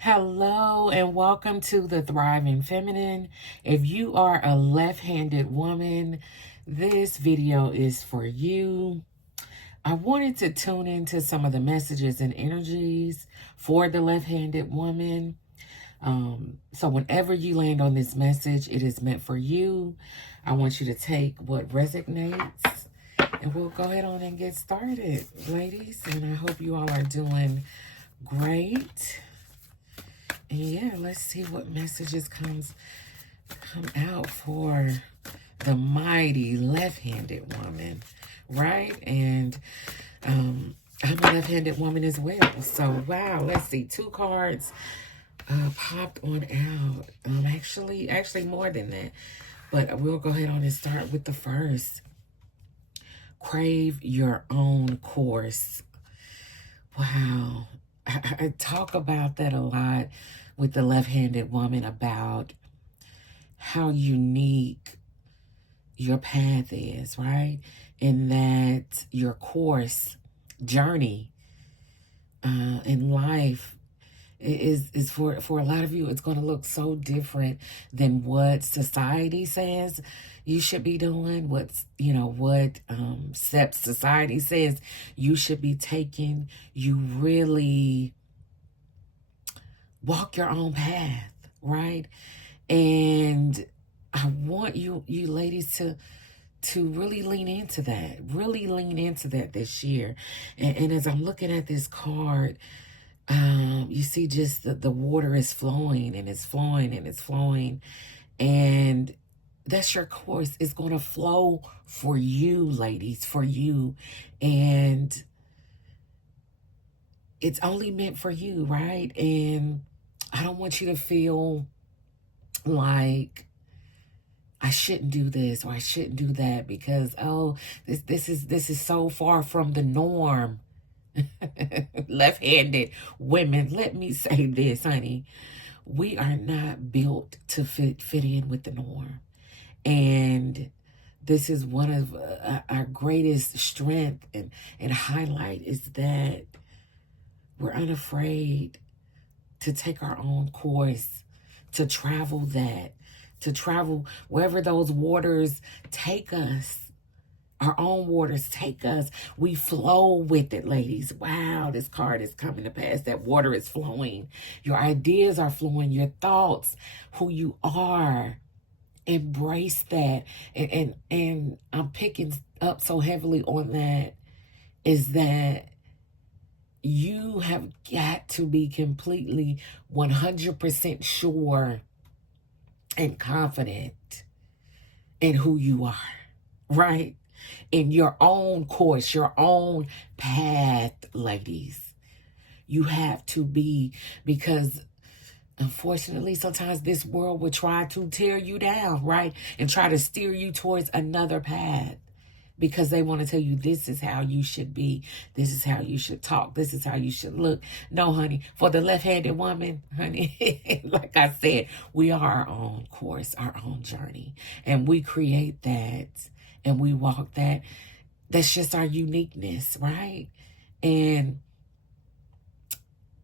Hello and welcome to the Thriving Feminine. If you are a left-handed woman, this video is for you. I wanted to tune into some of the messages and energies for the left-handed woman. So whenever you land on this message, it is meant for you. I want you to take what resonates and we'll go ahead on and get started, ladies. And I hope you all are doing great. And yeah, let's see what messages come out for the mighty left-handed woman, right? And I'm a left-handed woman as well. So wow, let's see, 2 cards popped on out. Actually more than that. But we'll go ahead on and start with the first. Crave your own course. Wow. I talk about that a lot with the left-handed woman, about how unique your path is, right? And that your course, journey in life is for a lot of you, it's going to look so different than what society says you should be doing, what society says you should be taking. You really walk your own path, right? And I want you ladies to really lean into that this year. And as I'm looking at this card, you see just the water is flowing and it's flowing and it's flowing. And that's your course. It's going to flow for you, ladies, for you. And it's only meant for you, right? And I don't want you to feel like I shouldn't do this or I shouldn't do that because, this is so far from the norm. Left-handed women, let me say this, honey. We are not built to fit in with the norm. And this is one of our greatest strength and highlight, is that we're unafraid to take our own course, to travel wherever those waters take us. Our own waters take us. We flow with it, ladies. Wow, this card is coming to pass. That water is flowing. Your ideas are flowing. Your thoughts, who you are. Embrace that. And I'm picking up so heavily on that, is that you have got to be completely 100% sure and confident in who you are, right? In your own course, your own path, ladies. You have to be, because unfortunately, sometimes this world will try to tear you down, right? And try to steer you towards another path, because they want to tell you this is how you should be. This is how you should talk. This is how you should look. No, honey, for the left-handed woman, honey, like I said, we are our own course, our own journey. And we create that and we walk that. That's just our uniqueness, right? And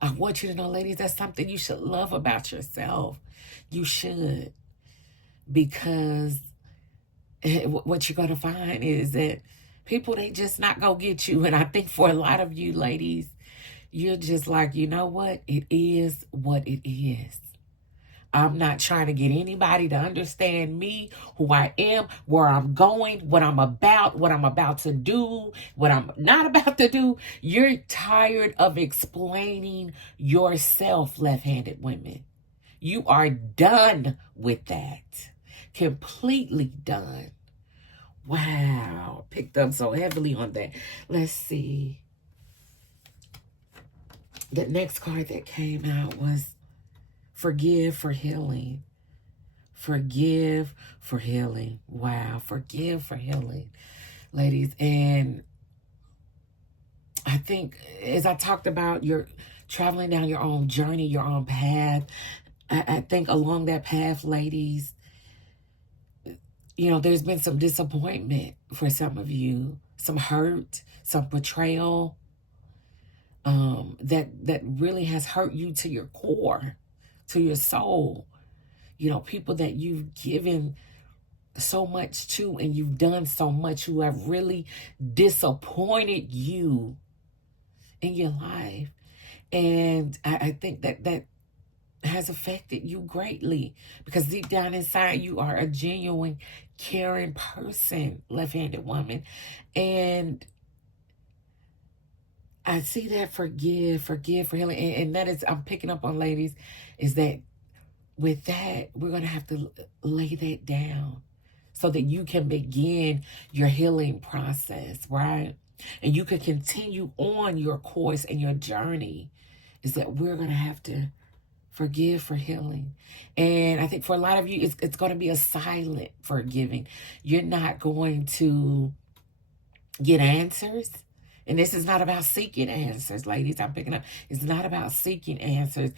I want you to know, ladies, that's something you should love about yourself. You should. Because what you're going to find is that people, they just not going to get you. And I think for a lot of you ladies, you're just like, you know what? It is what it is. I'm not trying to get anybody to understand me, who I am, where I'm going, what I'm about to do, what I'm not about to do. You're tired of explaining yourself, left-handed women. You are done with that. Completely done. Wow. Picked up so heavily on that. Let's see. The next card that came out was forgive for healing. Forgive for healing. Wow. Forgive for healing, ladies. And I think, as I talked about, you're traveling down your own journey, your own path. I think along that path, ladies, there's been some disappointment for some of you, some hurt, some betrayal. that really has hurt you to your core, to your soul. You know, people that you've given so much to and you've done so much, who have really disappointed you in your life. And I think that has affected you greatly, because deep down inside you are a genuine, caring person, left-handed woman. And I see that forgive for healing. And that is, I'm picking up on, ladies, is that with that, we're going to have to lay that down so that you can begin your healing process, right? And you can continue on your course and your journey. Is that we're going to have to forgive for healing. And I think for a lot of you, it's going to be a silent forgiving. You're not going to get answers. And this is not about seeking answers, ladies. I'm picking up. It's not about seeking answers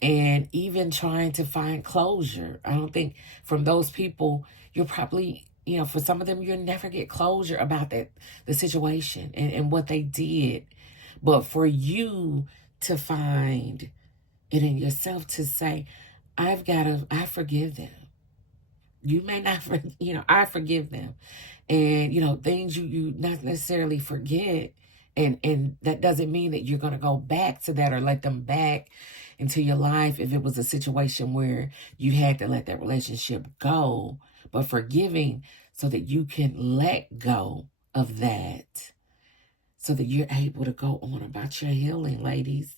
and even trying to find closure. I don't think from those people, you're probably, you know, for some of them, you'll never get closure about the situation and what they did. But for you to find it in yourself to say, I forgive them. You may not, I forgive them. And, things you not necessarily forget. And that doesn't mean that you're going to go back to that or let them back into your life if it was a situation where you had to let that relationship go. But forgiving so that you can let go of that, so that you're able to go on about your healing, ladies.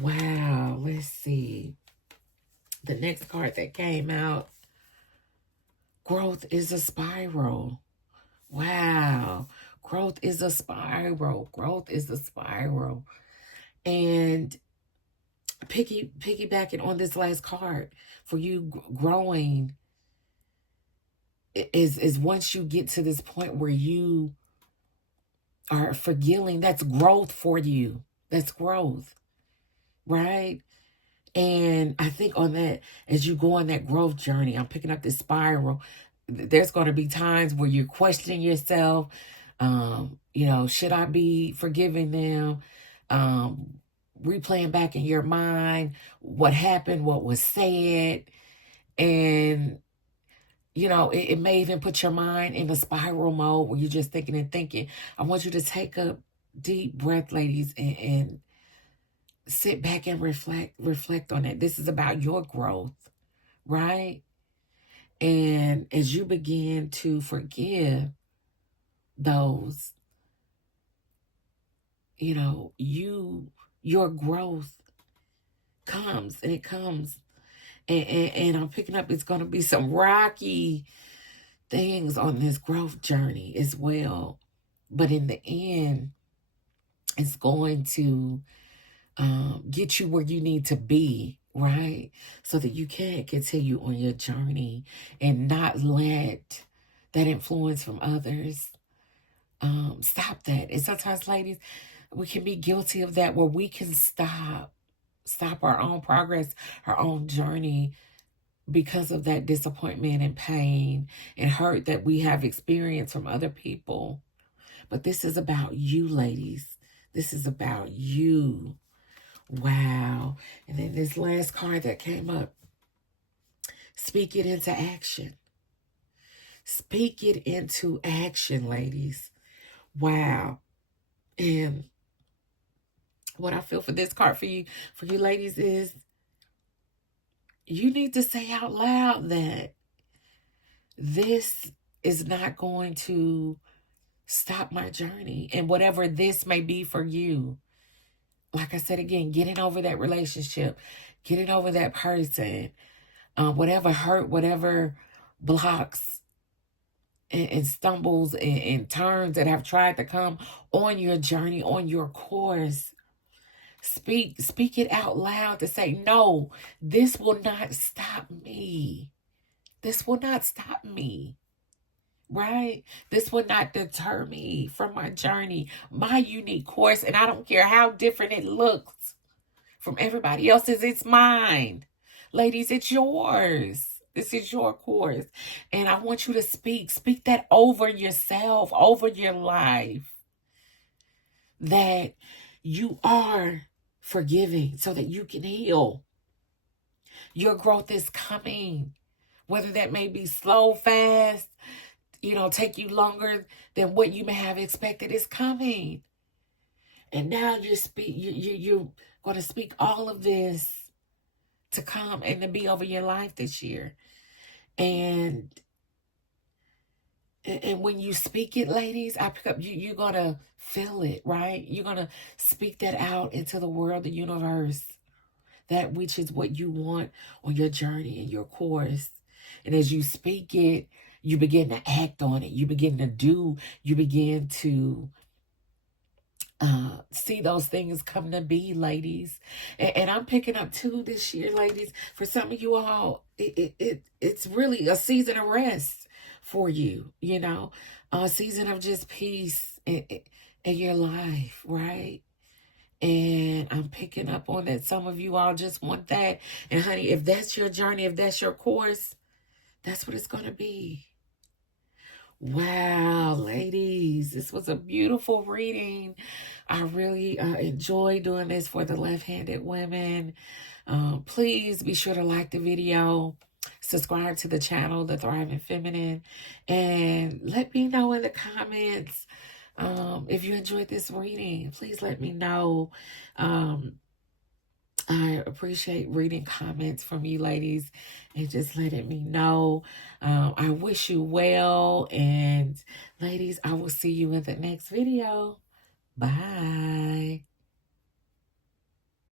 Wow, let's see. The next card that came out, growth is a spiral. Wow. Growth is a spiral. Growth is a spiral. And piggybacking on this last card, for you, growing is once you get to this point where you are forgiving, that's growth for you. That's growth, right? And I think on that, as you go on that growth journey, I'm picking up this spiral. There's going to be times where you're questioning yourself. Should I be forgiving them? Replaying back in your mind what happened, what was said. And, it may even put your mind in a spiral mode where you're just thinking and thinking. I want you to take a deep breath, ladies, and sit back and reflect on it. This is about your growth, right? And as you begin to forgive those, your growth comes, and it comes. And I'm picking up, it's going to be some rocky things on this growth journey as well. But in the end, it's going to get you where you need to be, right? So that you can continue on your journey and not let that influence from others stop that. And sometimes, ladies, we can be guilty of that, where we can stop our own progress, our own journey, because of that disappointment and pain and hurt that we have experienced from other people. But this is about you, ladies. This is about you. Wow. And then this last card that came up, speak it into action. Speak it into action, ladies. Wow. And what I feel for this card for you ladies, is you need to say out loud that this is not going to stop my journey. And whatever this may be for you, like I said again, getting over that relationship, getting over that person, whatever hurt, whatever blocks and stumbles and turns that have tried to come on your journey, on your course, speak it out loud to say, no, this will not stop me. This will not stop me, right? This will not deter me from my journey, my unique course. And I don't care how different it looks from everybody else's. It's mine. Ladies, it's yours. This is your course. And I want you to speak that over yourself, over your life, that You are forgiving so that you can heal. Your growth is coming, whether that may be slow, fast, take you longer than what you may have expected. Is coming. And now you're going to speak all of this to come and to be over your life this year. And when you speak it, ladies, I pick up, you're going to feel it, right? You're going to speak that out into the world, the universe, that which is what you want on your journey and your course. And as you speak it, you begin to act on it. You begin to do, you begin to see those things come to be, ladies. And I'm picking up too this year, ladies. For some of you all, it's really a season of rest for you, a season of just peace in your life, right? And I'm picking up on that. Some of you all just want that. And honey, if that's your journey, if that's your course, that's what it's going to be. Wow, ladies, this was a beautiful reading. I really enjoy doing this for the left-handed women. Please be sure to like the video, subscribe to the channel, The Thriving Feminine, and let me know in the comments if you enjoyed this reading. Please let me know. I appreciate reading comments from you ladies and just letting me know. I wish you well. And ladies, I will see you in the next video. Bye.